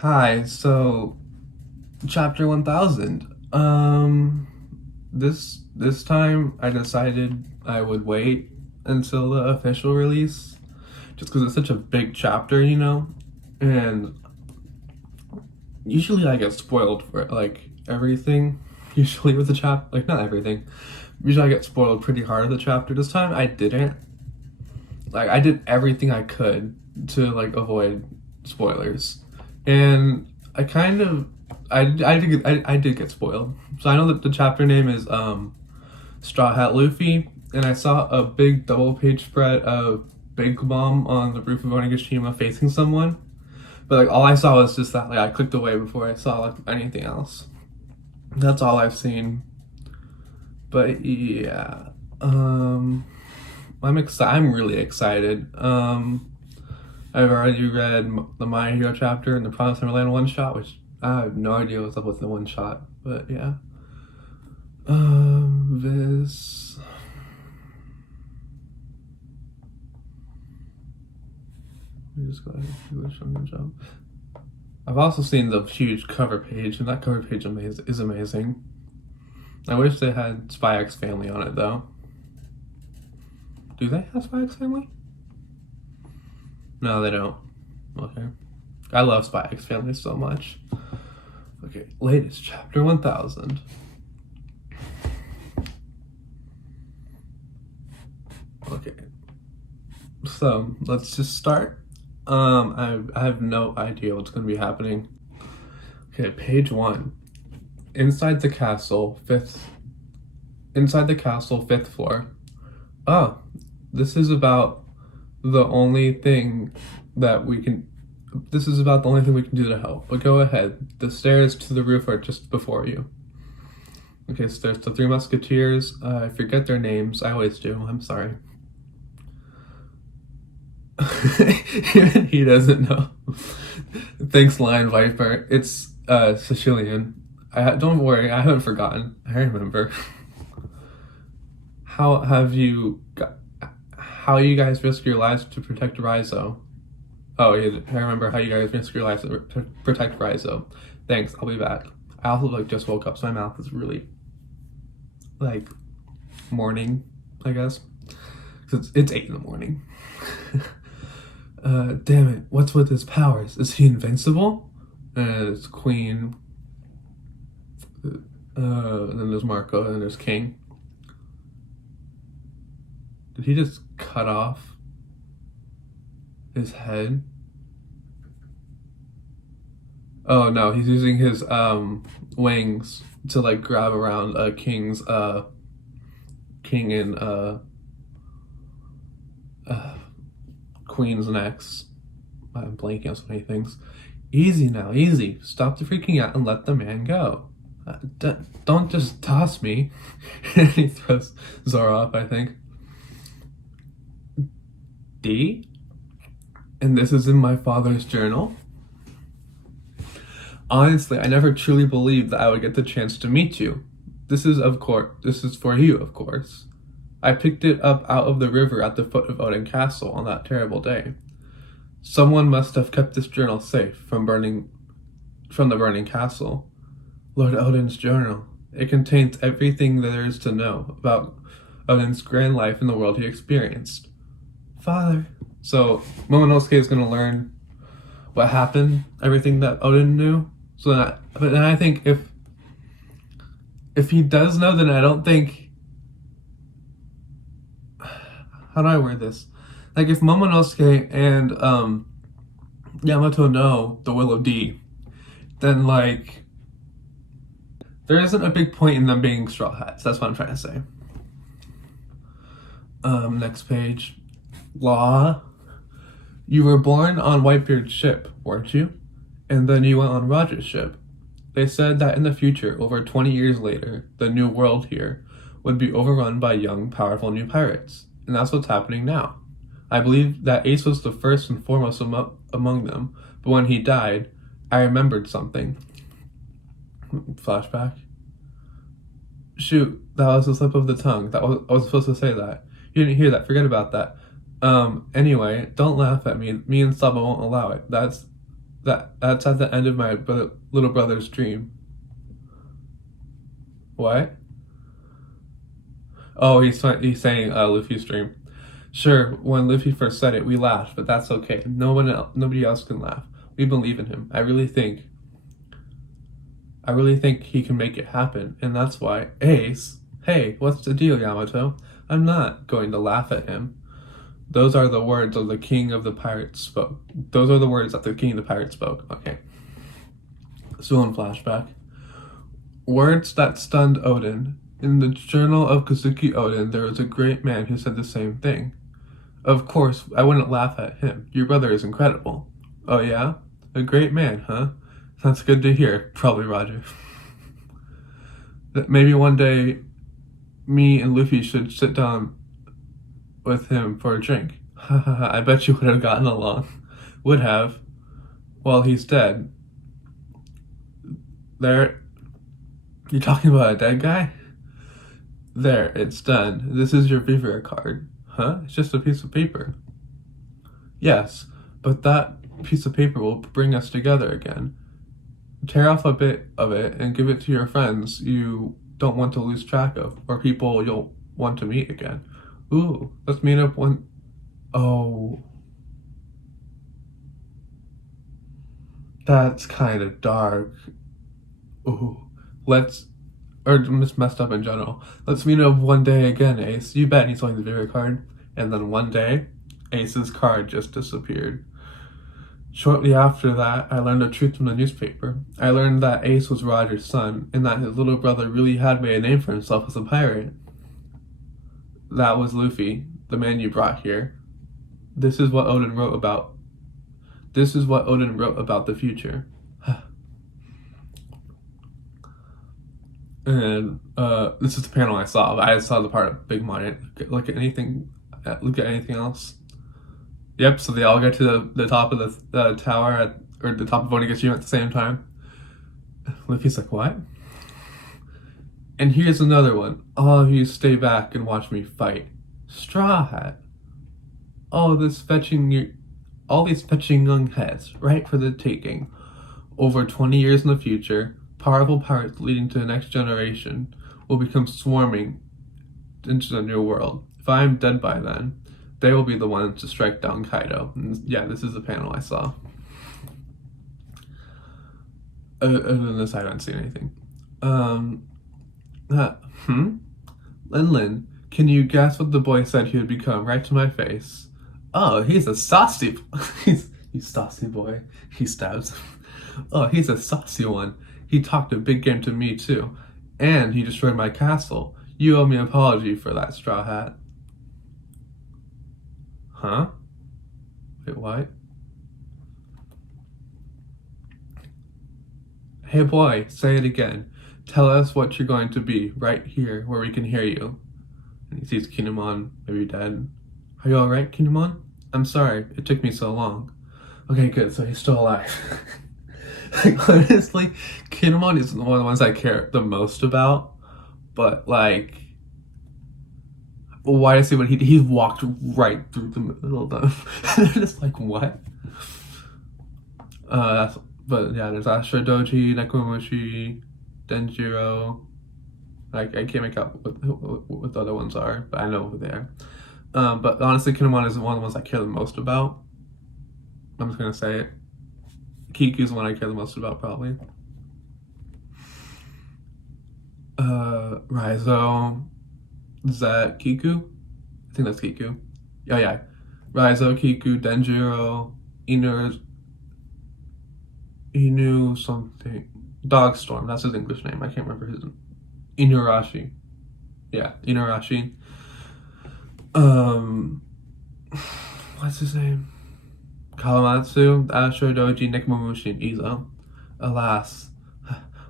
Hi, so chapter 1000. This time I decided I would wait until the official release just because it's such a big chapter. And usually I get spoiled for like everything. Usually with the chapter, like not everything. Usually I get spoiled pretty hard with the chapter. This time I didn't. Like I did everything I could to like avoid spoilers, and I did get spoiled. So I know that the chapter name is Straw Hat Luffy, and I saw a big double page spread of Big Mom on the roof of Onigashima facing someone, but like all I saw was just that. Like I clicked away before I saw like anything else. That's all I've seen. But yeah, um, I'm really excited. I've already read the My Hero chapter and the Promised Neverland one shot, which I have no idea what's up with the one shot, but yeah. This. Let me just go ahead and see which one to jump. I've also seen the huge cover page, and that cover page is amazing. I wish they had Spy X Family on it, though. Do they have Spy X Family? No, they don't. Okay. I love Spy X Family so much. Okay, latest chapter 1000. Okay. So, let's just start. I have no idea what's going to be happening. Okay, page 1. Inside the castle, fifth floor. Oh, this is about the only thing that we can this is about the only thing we can do to help. But go ahead. The stairs to the roof are just before you. Okay, so there's the three musketeers. I forget their names. I always do. I'm sorry. Even he doesn't know. Thanks, Lion Viper. It's Sicilian. Don't worry, I haven't forgotten. I remember. How you guys risk your lives to protect Raizo? Oh yeah, I remember how you guys risk your lives to protect Raizo. Thanks, I'll be back. I also like just woke up, so my mouth is really like morning, I guess. Cause it's 8 in the morning. Damn it, what's with his powers? Is he invincible? It's Queen. And then there's Marco, and there's King. Did he just cut off his head? Oh no, he's using his wings to like grab around King's King and Queen's necks. I'm blanking on so many things. Easy now, easy. Stop the freaking out and let the man go. Don't just toss me. He throws Zoro off, I think. D? And this is in my father's journal? Honestly, I never truly believed that I would get the chance to meet you. This is for you, of course. I picked it up out of the river at the foot of Odin Castle on that terrible day. Someone must have kept this journal safe from the burning castle. Lord Odin's journal. It contains everything there is to know about Odin's grand life in the world he experienced. Father. So Momonosuke is going to learn what happened, everything that Odin knew. But then I think if he does know, then I don't think. How do I word this? Like if Momonosuke and Yamato know the will of D, then like there isn't a big point in them being Straw Hats. That's what I'm trying to say. Next page. Law. You were born on Whitebeard's ship, weren't you? And then you went on Roger's ship. They said that in the future, over 20 years later, the new world here would be overrun by young, powerful new pirates. And that's what's happening now. I believe that Ace was the first and foremost among them, but when he died, I remembered something. Flashback. Shoot, that was a slip of the tongue. I was supposed to say that. You didn't hear that. Forget about that. Anyway, don't laugh at me. Me and Saba won't allow it. That's at the end of my little brother's dream. What? Oh, he's saying Luffy's dream. Sure, when Luffy first said it, we laughed, but that's okay. Nobody else can laugh. We believe in him. I really think he can make it happen, and that's why Ace. Hey, what's the deal, Yamato? I'm not going to laugh at him. Those are the words of the king of the pirates spoke. Those are the words that the king of the pirates spoke. Okay. So in flashback. Words that stunned Odin. In the journal of Kazuki Odin, there was a great man who said the same thing. Of course, I wouldn't laugh at him. Your brother is incredible. Oh yeah? A great man, huh? That's good to hear. Probably Roger. That maybe one day, me and Luffy should sit down with him for a drink. I bet you would have gotten along. Would have. Well, he's dead. There. You're talking about a dead guy? There, it's done. This is your Vivre card. Huh? It's just a piece of paper. Yes, but that piece of paper will bring us together again. Tear off a bit of it and give it to your friends you don't want to lose track of, or people you'll want to meet again. Ooh, let's meet up one. Oh. That's kind of dark. Ooh. Or just messed up in general. Let's meet up one day again, Ace. You bet he's holding the video card. And then one day, Ace's card just disappeared. Shortly after that, I learned the truth from the newspaper. I learned that Ace was Roger's son, and that his little brother really had made a name for himself as a pirate. That was Luffy, the man you brought here. This is what Odin wrote about. This is what Odin wrote about the future. And this is the panel I saw. I saw the part of Big Mom. I didn't look at anything. Look at anything else. Yep. So they all get to the top of the tower or the top of Onigashima at the same time. Luffy's like, what? And here's another one. All of you stay back and watch me fight. Straw Hat. All these fetching young heads, right for the taking. Over 20 years in the future, powerful pirates leading to the next generation will become swarming into the new world. If I am dead by then, they will be the ones to strike down Kaido. And yeah, this is the panel I saw. Other than this, I don't see anything. Lin, can you guess what the boy said he would become right to my face? Oh, he's a saucy... he's saucy boy. He stabs. Oh, he's a saucy one. He talked a big game to me, too. And he destroyed my castle. You owe me an apology for that, Straw Hat. Huh? Wait, what? Hey boy, say it again. Tell us what you're going to be, right here, where we can hear you. And he sees Kinemon, maybe dead. Are you alright, Kinemon? I'm sorry, it took me so long. Okay, good, so he's still alive. Like, honestly, Kinemon is one of the ones I care the most about, but, like, why does he when he walked right through the middle of them? And they're just like, what? But yeah, there's Ashura Doji, Nekomamushi, Denjiro. I can't make out what the other ones are, but I know who they are. But honestly, Kinemon is one of the ones I care the most about. I'm just gonna say it. Kiku's the one I care the most about, probably. Raizo. Is that Kiku? I think that's Kiku. Oh yeah. Raizo, Kiku, Denjiro, Inu something. Dogstorm, that's his English name. I can't remember his name. Inuarashi. Yeah, Inuarashi. What's his name? Kawamatsu, Ashura Doji, Nekomamushi, and Izo. Alas,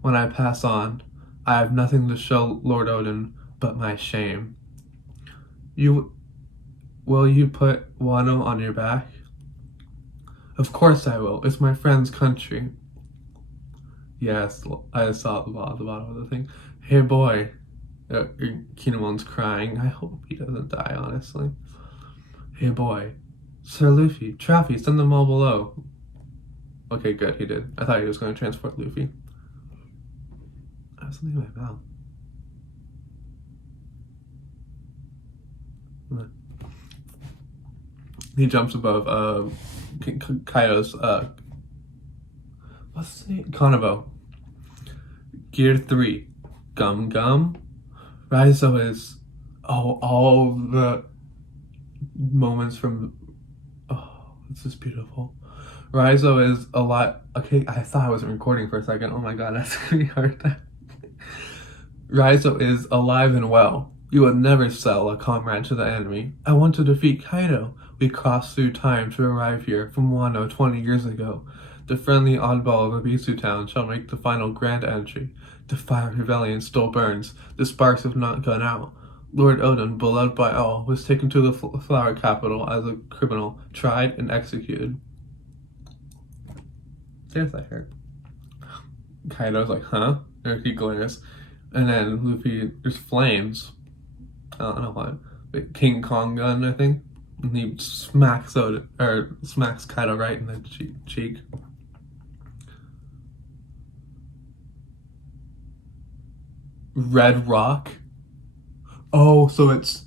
when I pass on, I have nothing to show Lord Odin but my shame. Will you put Wano on your back? Of course I will. It's my friend's country. Yes, I saw the bottom of the thing. Hey boy. Kinemon's crying. I hope he doesn't die, honestly. Hey boy. Sir Luffy, Traffy, send them all below. Okay, good, he did. I thought he was going to transport Luffy. I have something in my mouth. He jumps above Kaido's what's the name? Konobo. Gear 3. Gum Gum. Raizo is all the moments from this is beautiful. Raizo is a lot okay, I thought I wasn't recording for a second. Oh my god, that's gonna be hard. Raizo is alive and well. You would never sell a comrade to the enemy. I want to defeat Kaido. We crossed through time to arrive here from Wano 20 years ago. The friendly oddball of Ebisu Town shall make the final grand entry. The fire of rebellion still burns. The sparks have not gone out. Lord Odin, beloved by all, was taken to the flower capital as a criminal, tried and executed. There's that hair. Kaido's like, huh? Or he glares. And then Luffy, there's flames. I don't know why. But King Kong gun, I think. And he smacks Kaido right in the cheek. Red Rock. Oh, so it's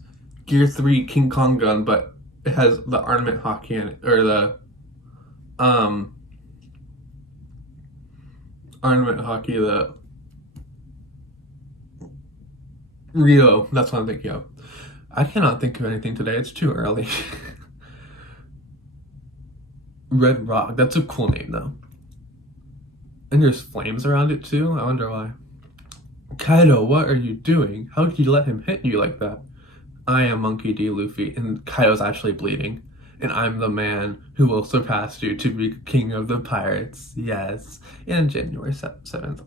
Gear 3 King Kong gun, but it has the armament Haki in it, or the armament Haki, the Rio. That's what I'm thinking of. I cannot think of anything today. It's too early. Red Rock. That's a cool name, though. And there's flames around it, too. I wonder why. Kaido, what are you doing? How did you let him hit you like that? I am Monkey D. Luffy, and Kaido's actually bleeding. And I'm the man who will surpass you to be king of the pirates. Yes. And January 7th.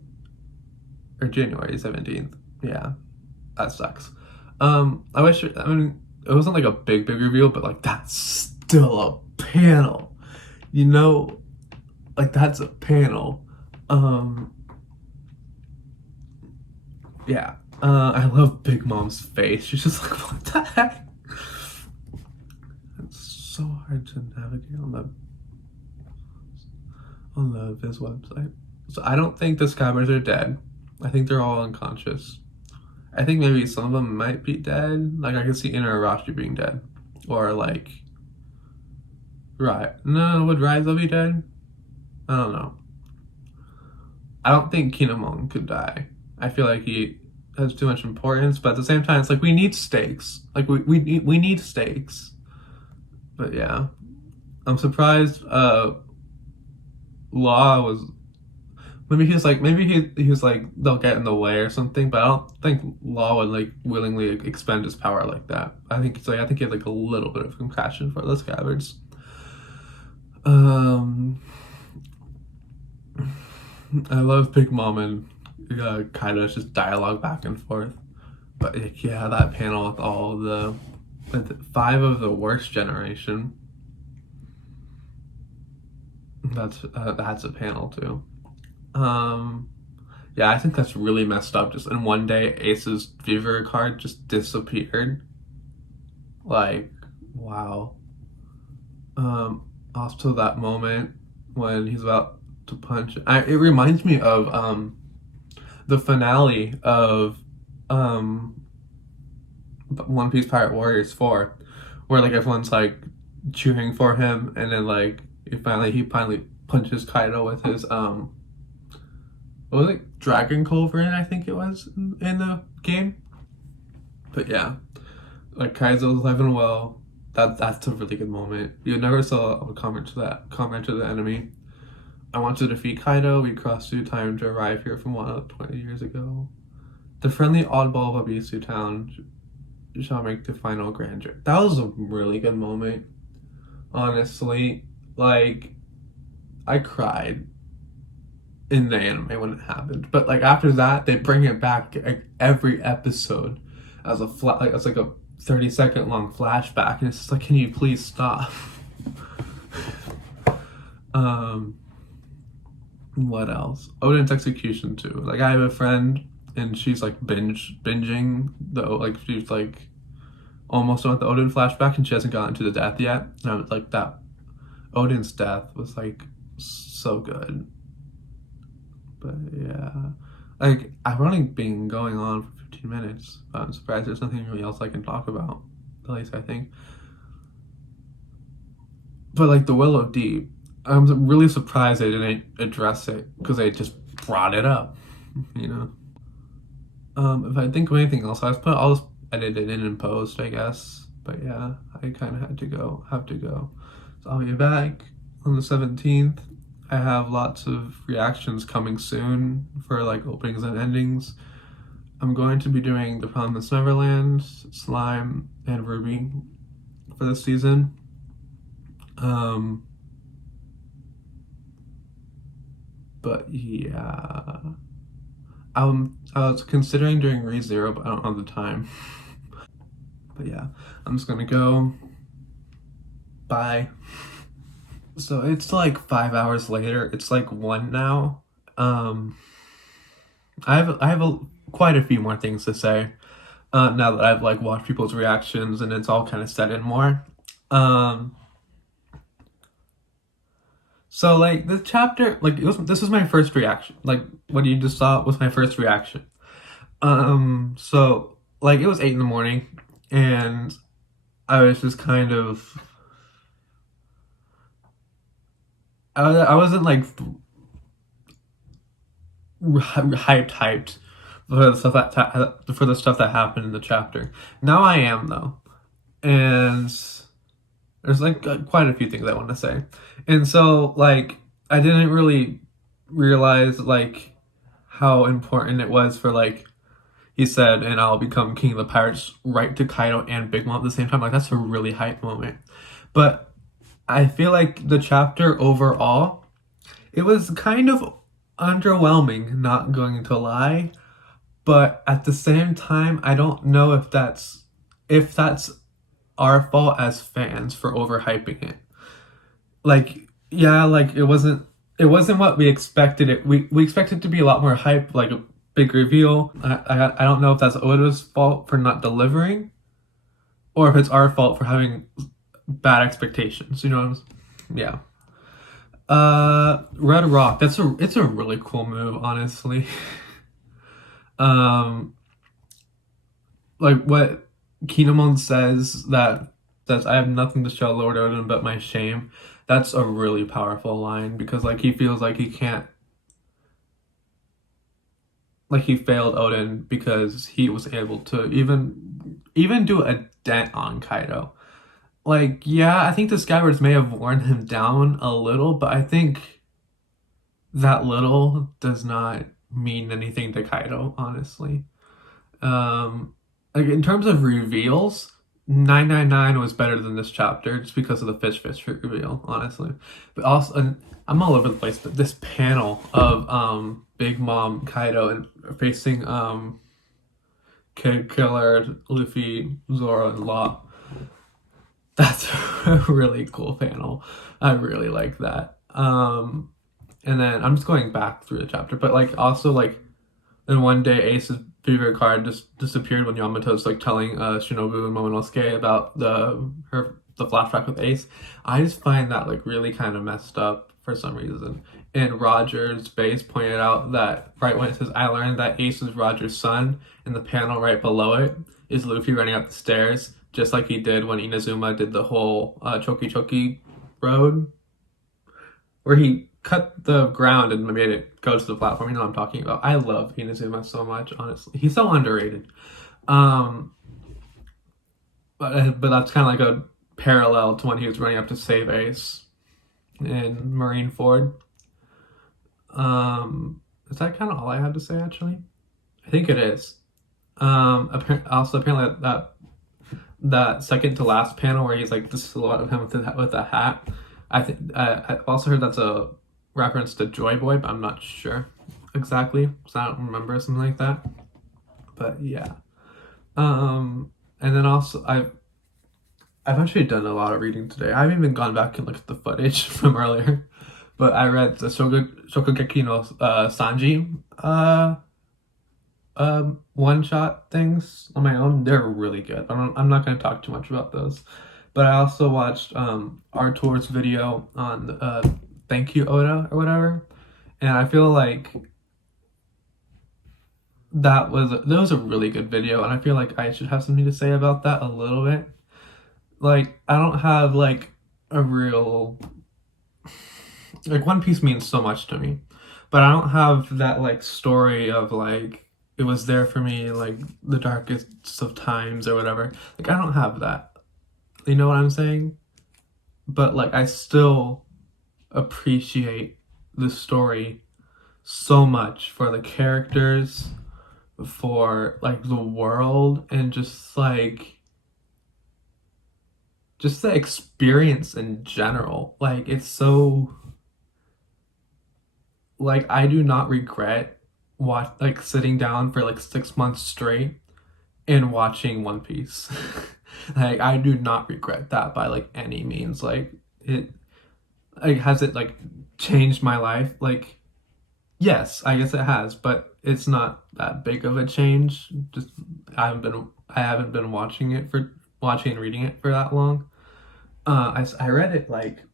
Or January 17th. Yeah. That sucks. I mean, it wasn't like a big reveal, but like that's still a panel. You know, like that's a panel. Yeah. I love Big Mom's face. She's just like, what the heck? It's so hard to navigate on the Viz website. So I don't think the Scabbers are dead. I think they're all unconscious. I think maybe some of them might be dead. Like, I could see Inarashi being dead. Or, like... Right. No, would Raizo be dead? I don't know. I don't think Kinemon could die. I feel like he has too much importance, but at the same time, it's like, we need stakes. Like, we need stakes. But, yeah. I'm surprised, Law was... Maybe he was like, they'll get in the way or something, but I don't think Law would like willingly expend his power like that. I think he had like a little bit of compassion for the Scabbards. I love Big Mom and Kaido's just dialogue back and forth. But yeah, that panel with all the 5 of the worst generation. That's a panel too. Yeah, I think that's really messed up. Just in one day, Ace's Fever card just disappeared. Like, wow. Also that moment when he's about to punch. It reminds me of the finale of One Piece Pirate Warriors 4, where like everyone's like cheering for him, and then like he finally punches Kaido with his what was it? Dragon Culverin, I think it was in the game. But yeah, like Kaizo's alive and well. That's a really good moment. You never saw a comment to the enemy. I want to defeat Kaido. We crossed through time to arrive here from 20 years ago. The friendly oddball of Ebisu Town shall make the final grandeur. That was a really good moment. Honestly, like I cried in the anime when it happened, but like after that they bring it back like every episode as a 30-second long flashback, and it's just like, can you please stop? What else? Odin's execution too. Like I have a friend and she's like binging she's like almost done with the Odin flashback and she hasn't gotten to the death yet. And I was like, that Odin's death was like so good. But yeah, like I've only been going on for 15 minutes, but I'm surprised there's nothing really else I can talk about. At least I think. But like the Willow Deep, I'm really surprised they didn't address it because they just brought it up, you know. If I think of anything else, I'll just edit it in post, I guess. But yeah, I kind of have to go. So I'll be back on the 17th. I have lots of reactions coming soon for like openings and endings. I'm going to be doing The Promised Neverland, Slime, and Ruby for this season. But yeah, I was considering doing ReZero, but I don't have the time. But yeah, I'm just gonna go. Bye. So it's like 5 hours later. It's like 1 now. Um, I have quite a few more things to say. Now that I've like watched people's reactions and it's all kind of set in more. Um, so like the chapter, like this was my first reaction. Like what you just saw was my first reaction. So like it was 8 in the morning, and I was just kind of, I wasn't like hyped for the stuff for the stuff that happened in the chapter. Now I am though, and there's like quite a few things I want to say, and so like I didn't really realize like how important it was for like he said, and I'll become king of the pirates, right to Kaido and Big Mom at the same time. Like that's a really hype moment, but I feel like the chapter overall, it was kind of underwhelming, not going to lie. But at the same time, I don't know if that's our fault as fans for overhyping it. Like, yeah, like it wasn't what we expected. We expected it to be a lot more hype, like a big reveal. I don't know if that's Oda's fault for not delivering, or if it's our fault for having bad expectations. You know what I'm? Yeah. Red Rock. It's a really cool move, honestly. um, like what Kinemon says, I have nothing to show Lord Odin but my shame. That's a really powerful line because like he feels like he can't, like he failed Odin because he was able to even do a dent on Kaido. Like yeah, I think the Skywards may have worn him down a little, but I think that little does not mean anything to Kaido, honestly. Um, like in terms of reveals, 999 was better than this chapter just because of the fish reveal, honestly. But also, and I'm all over the place, but this panel of Big Mom Kaido and facing Kid Killer, Luffy, Zoro, and Law. That's a really cool panel. I really like that. And then I'm just going back through the chapter, but like also like then one day Ace's favorite card just disappeared when Yamato's like telling Shinobu and Momonosuke about the flashback with Ace. I just find that like really kind of messed up for some reason. And Roger's base pointed out that right when it says I learned that Ace is Roger's son, and the panel right below it is Luffy running up the stairs, just like he did when Inazuma did the whole Choki Choki road, where he cut the ground and made it go to the platform. You know what I'm talking about. I love Inazuma so much, honestly. He's so underrated. But that's kind of like a parallel to when he was running up to save Ace in Marineford. Is that kind of all I had to say, actually? I think it is. Apparently that second to last panel where he's like the silhouette of him with the hat. I also heard that's a reference to Joy Boy, but I'm not sure exactly because I don't remember something like that. But yeah, and then also I've actually done a lot of reading today. I haven't even gone back and looked at the footage from earlier, but I read the Shokugeki no Sanji one shot things on my own. They're really good. I'm not going to talk too much about those. But I also watched Artur's video on thank you Oda or whatever. And I feel like that was a really good video, and I feel like I should have something to say about that a little bit. Like, I don't have like a real like One Piece means so much to me, but I don't have that like story of like it was there for me like the darkest of times or whatever. Like, I don't have that. You know what I'm saying? But like I still appreciate the story so much for the characters, for like the world, and just the experience in general. Like, it's so like I do not regret sitting down for like 6 months straight and watching One Piece. Like, I do not regret that by like any means. It like has it like changed my life? Like, yes, I guess it has, but it's not that big of a change. Just I haven't been watching and reading it for that long. I read it like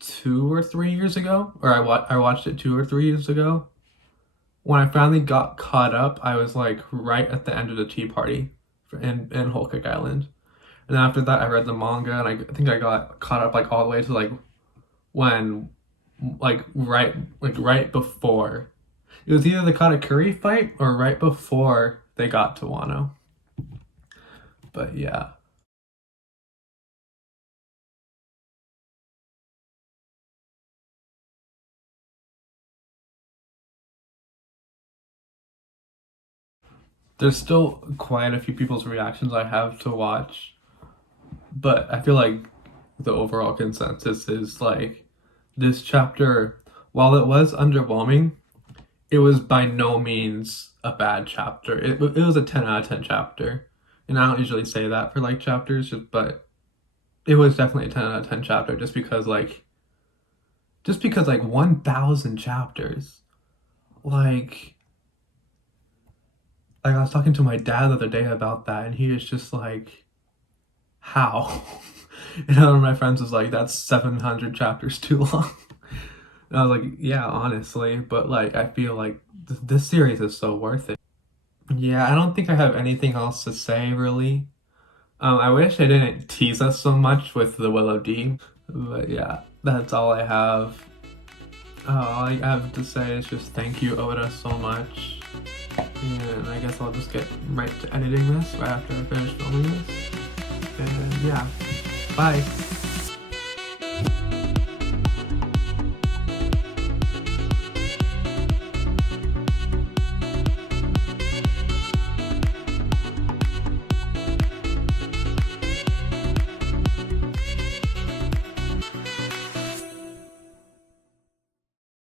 2 or 3 years ago, or I watched it 2 or 3 years ago. When I finally got caught up, I was like right at the end of the Tea Party in Whole Cake Island. And then after that, I read the manga, and I think I got caught up like all the way to like when right before it was either the Katakuri fight or right before they got to Wano. But yeah. There's still quite a few people's reactions I have to watch, but I feel like the overall consensus is like this chapter, while it was underwhelming, it was by no means a bad chapter. It was a 10 out of 10 chapter. And I don't usually say that for like chapters, but it was definitely a 10 out of 10 chapter just because like 1,000 chapters. Like I was talking to my dad the other day about that, and he was just like, how? And one of my friends was like, that's 700 chapters too long. And I was like, yeah, honestly, but like I feel like this series is so worth it. Yeah, I don't think I have anything else to say really. I wish I didn't tease us so much with the Willow D, but yeah, that's all I have. All I have to say is just thank you, Oda, so much. And I guess I'll just get right to editing this right after I finish filming this. And yeah, bye.